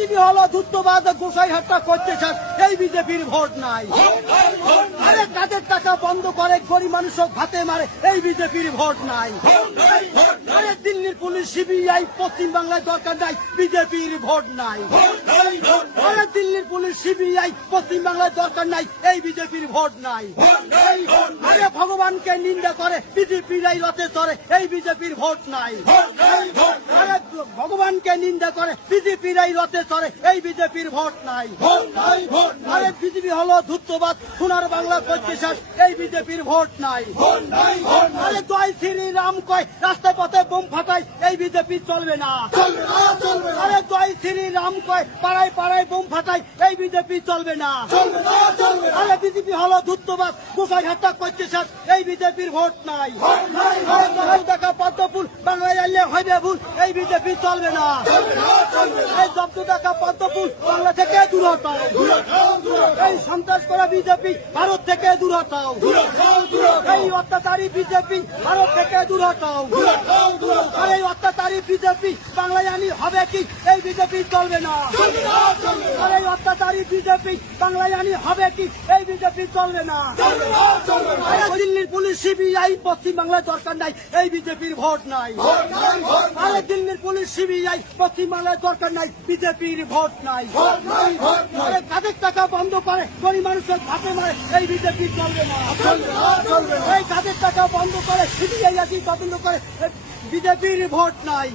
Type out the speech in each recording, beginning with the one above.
BJP হলো ধূর্তবাদ গোসাইহাটটা করছে sir এই বিজেপির ভোট নাই। আরে কাদের টাকা বন্ধ করে গরিব মানুষ ভাতে মারে এই বিজেপির ভোট নাই। আরে দিল্লির পুলিশ সিবিআই পশ্চিম বাংলায় দরকার নাই বিজেপির ভোট নাই। আরে দিল্লির পুলিশ সিবিআই পশ্চিম বাংলায় দরকার নাই এই বিজেপির ভোট নাই। আরে ভগবানকে নিন্দা করে বিজেপিরাই রথে চড়ে এই বিজেপির ভোট নাই। আরে ভগবানকে নিন্দা করে বিজেপিরাই রথে চড়ে এই বিজেপির ভোট নাই। আরে বিজেপি হলো ধূর্তবাদ সোনার বাংলা করছে স্যার এই বিজেপির ভোট নাই। আরে জয় শ্রীরাম কয় রাস্তায় পথে বোম ফাটাই এই বিজেপি চলবে না। আরে জয় শ্রীরাম কয় পাড়ায় পাড়ায় বোম ফাটাই এই বিজেপি চলবে না। আরে বিজেপি হলো ধূর্তবাদ গোসাইহাটটা করছে স্যার এই বিজেপির ভোট নাই। দেখা পদ্মফুল বাংলায় আনলে হবে ভুল এই বিজেপি চলবে না। এই জব্দ দেখা পদ্মফুল বাংলা থেকে দূর হটাও। এই সন্ত্রাস করা বিজেপি ভারত থেকে দূর হটাও। এই অত্যাচারী বিজেপি ভারত থেকে দূর হটাও। আর এই অত্যাচারী বিজেপি বাংলায় আনি হবে কি এই বিজেপি চলবে না। আর এই অত্যাচারী বিজেপি বাংলায় আনি হবে কি এই বিজেপি চলবে না। দিল্লির পুলিশ সিবিআই পশ্চিম বাংলায় দরকার নাই এই বিজেপির ভোট নাই। আরে দিল্লির পুলিশ সিবিআই পশ্চিম বাংলায় দরকার নাই বিজেপির ভোট নাই। আরে কাদের টাকা বন্ধ করে গরিব মানুষের ভাতে মারে এই বিজেপি চলবে না। এই কাদের টাকা বন্ধ করে সিবিআই তদন্ত করে বিজেপির ভোট নাই।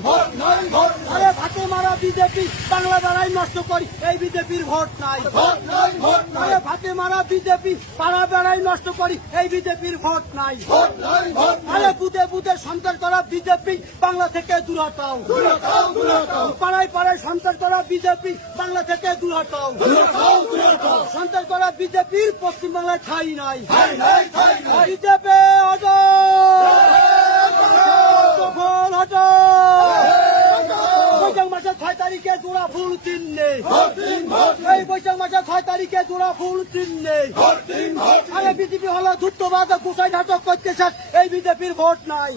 আরে ভাতে মারা বিজেপি বাংলা বেড়াই নষ্ট করি এই বিজেপির ভোট নাই। আরে ভাতে মারা বিজেপি পাড়া বেড়াই নষ্ট করি এই বিজেপির ভোট নাই। আরে বুধে বুধে সন্ত্রাস করা বিজেপি বাংলা থেকে দূর হটাও। পাড়ায় পাড়ায় সন্ত্রাস করা বিজেপি বাংলা থেকে দূর হটাও। সন্ত্রাস করা বিজেপির পশ্চিম বাংলায় ঠাঁই নাই। বিজেপি বৈশাখ মাসের 6 তারিখে জোড়া ফুল চিহ্নে এই বৈশাখ মাসের 6 তারিখে জোড়া ফুল চিহ্নে। আরে বিজেপি হলো ধূর্তবাদ গোসাই নাটক করতে স্যার এই বিজেপির ভোট নাই।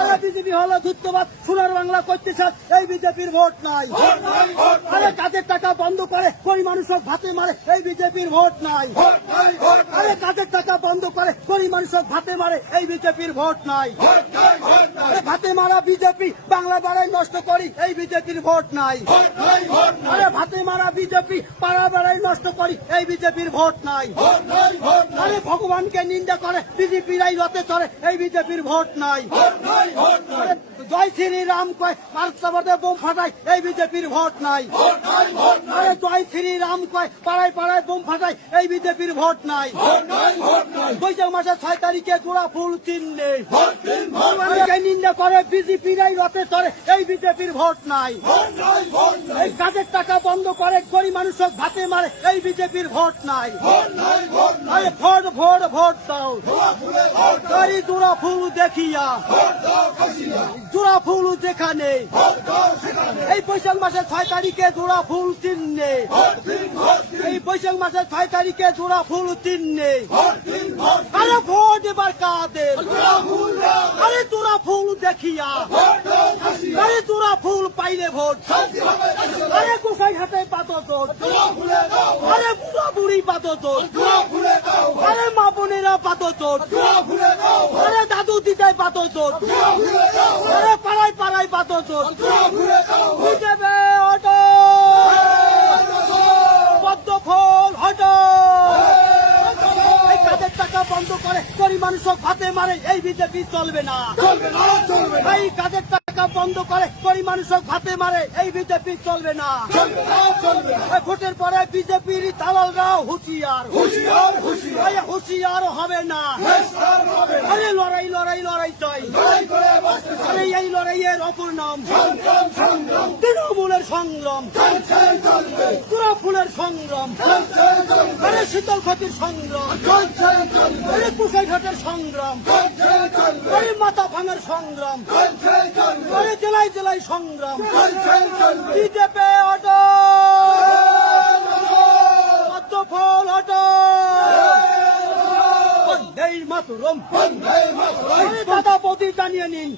আরে বিজেপি হলো ধূর্তবাদ সোনার বাংলা করতে স্যার এই বিজেপির ভোট নাই। আরে কাদের টাকা বন্ধ করে গরিব মানুষ ভাতে মারে এই বিজেপির ভোট নাই। আরে কাদের টাকা বন্ধ করে গরিব মানুষ ভাতে মারে এই বিজেপির ভোট নাই। ভাতে মারা বিজেপি বাংলা বেড়াই নষ্ট করি এই বিজেপির ভোট নাই। আরে ভাতে মারা বিজেপি পাড়া বেড়াই নষ্ট করি এই বিজেপির ভোট নাই। আরে ভগবানকে নিন্দা করে বিজেপিরাই রথে চড়ে এই বিজেপির ভোট নাই। জয় শ্রীরাম কয় রাস্তায় বোম ফাটাই এই বিজেপির ভোট নাই। আরে জয় শ্রীরাম কয় পাড়ায় পাড়ায় বোম ফাটাই এই বিজেপির ভোট নাই। বৈশাখ মাসের 6 তারিখে জোড়া ফুল চিহ্নে নিন্দা করে বিজেপিরাই রথে চড়ে এই বিজেপির ভোট নাই। এই কাজের টাকা বন্ধ করে গরিব মানুষ ভাতে মারে এই বিজেপির ভোট নাই। আরে ভোট ভোট ভোট দাও জোড়া ফুল দেখিয়া জোড়া ফুল যেখানে এই বৈশাখ মাসের 6 তারিখে জোড়া ফুল চিহ্নে এই বৈশাখ মাসের 6 তারিখে জোড়া ফুল চিহ্নে। আরে ভোট এবার কাদের আরে জোড়া ফুল দেখিয়া আরে জোড়া ফুল পাইলে ভোট। আরে গোসাই হাতে পাতো তোর আরে বুড়া বুড়ি পাতো তোর আরে মা বোনেরা পাতো তোর আরে দাদু দিদাই পাতো তোর আরে পাড়ায় পাড়ায় পাতো তোর বিজেপি অটো পদ্মফুল হটো। এই কাদের টাকা বন্ধ করে গরিব মানুষ ভাতে মারে এই বিজেপি চলবে না। এই কাদের টাকা বন্ধ করে গরিব মানুষ ভাতে মারে এই বিজেপি চলবে না। ভোটের পরে বিজেপির দালালরাও হুঁশিয়ার হুঁশিয়ার হবে না। আরে লড়াই লড়াই লড়াই চাই। আরে এই লড়াইয়ের অপর নাম তৃণমূলের সংগ্রাম জোড়া ফুলের সংগ্রাম। আরে শীতল ক্ষতির সংগ্রাম আরে কুসাইঘাটের সংগ্রাম আরে মাথা ভাঙার সংগ্রাম আরে জেলায় জেলায় সংগ্রাম। বিজেপি অটো পদ্মফুল অটো বন্দে মাতরম দাদা বৌদি জানিয়ে নিন।